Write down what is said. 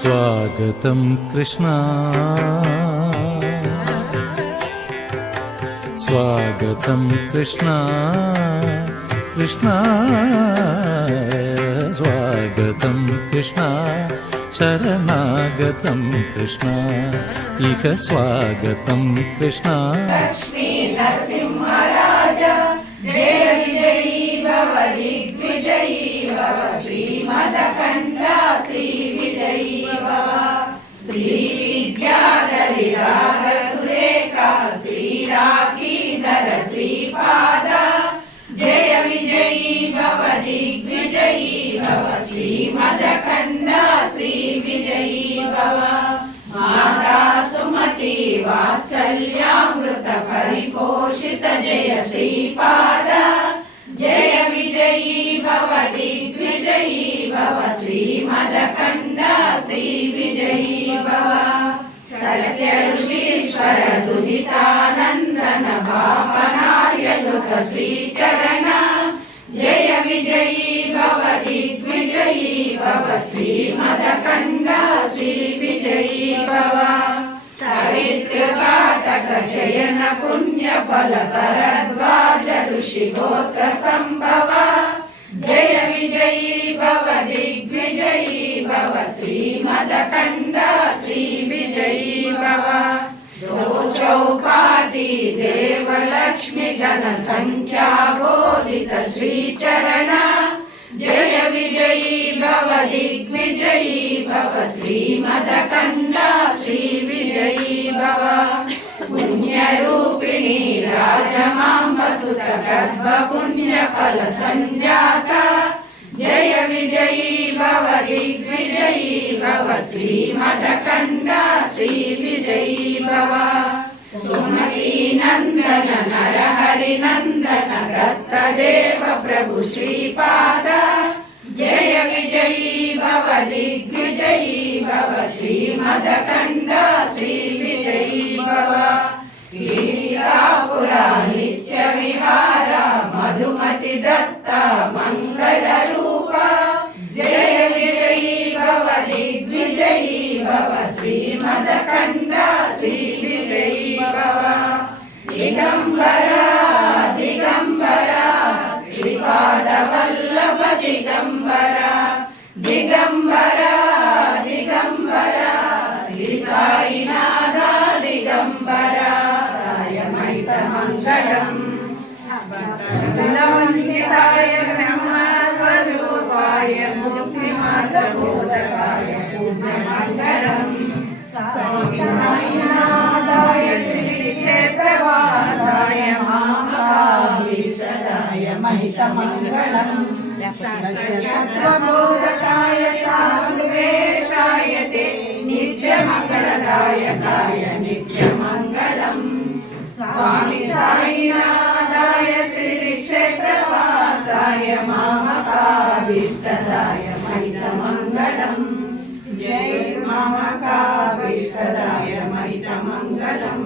स्वागतं कृष्णा स्वागतं कृष्णा कृष्णा स्वागतं कृष्णा शरणागतं कृष्णा इह स्वागतं कृष्णा लक्ष्मी नरसिंहराजा जय विजयी भव दिग्विजयी भव श्रीमदखण्डा श्री विजयी भव श्री विद्याधरी राग सुरेखा श्रीराकीधर श्रीपाद जय विजयी भव दिग्विजयी भव श्रीमदखण्डा श्री विजयी भव माता सुमति वात्सल्यामृत परिपोषित जय श्रीपाद जय विजयी भव दिग्विजयी भव श्रीमदखण्डा श्री विजयी भव सत्य ऋषीश्वर दुहितानन्दन भावनाययुत श्रीचरण जय विजयी भव दिग्विजयी भव श्रीमदखण्डा श्री विजयी भव सरित्रकाटक शयन पुण्य फल भरद्वाज ऋषि गोत्र संभव जय विजयी भव दिग्विजयी भव श्रीमदखण्डा श्री विजयी भव दो चौपाती देव लक्ष्मी गण संख्या बोधित श्रीचरण जय विजयी भव दिग्विजयी भव श्रीमदखण्डा श्री विजयी भव पुण्यरूपिणी राजमाम्बसुत गर्भ पुण्य फल संजाता जय विजयी भव दिग्विजयी भव श्रीमदखण्डा श्री विजयी भव सुमती नंदन नरहरि नंदन दत्त देव प्रभु श्रीपाद जय विजयी भव दिग्विजयी भव श्रीमदखण्डा श्री विजयी भव पीडिकापुरा नित्य विहार मधुमति दत्ता मंगल रूप जय विजयी भव दिग्विजयी भव श्रीमदखण्डा श्री विजयी भव दिगंबरा दिगंबरा श्रीपाद वल्लभ दिगंबरा दिगंबरा दिगंबरा श्री साईनाथ दिगंबरा रायमहित मंगलम वंदिताय ब्रह्म स्वरूपाय मुक्तिमार्ग बोधकाय पूज्य मंगलम साईनाथाय श्री क्षेत्रवासाय महाकाभीष्टदाय महित मंगलम सत्यतत्त्वबोधकाय साधुवेशाय ते नित्य मंगलदायकाय नित्य मंगलम स्वामी साईनाथाय श्री क्षेत्रवासाय मामकाभीष्टदाय महित मंगलम जय मामकाभीष्टदाय महित मंगलम।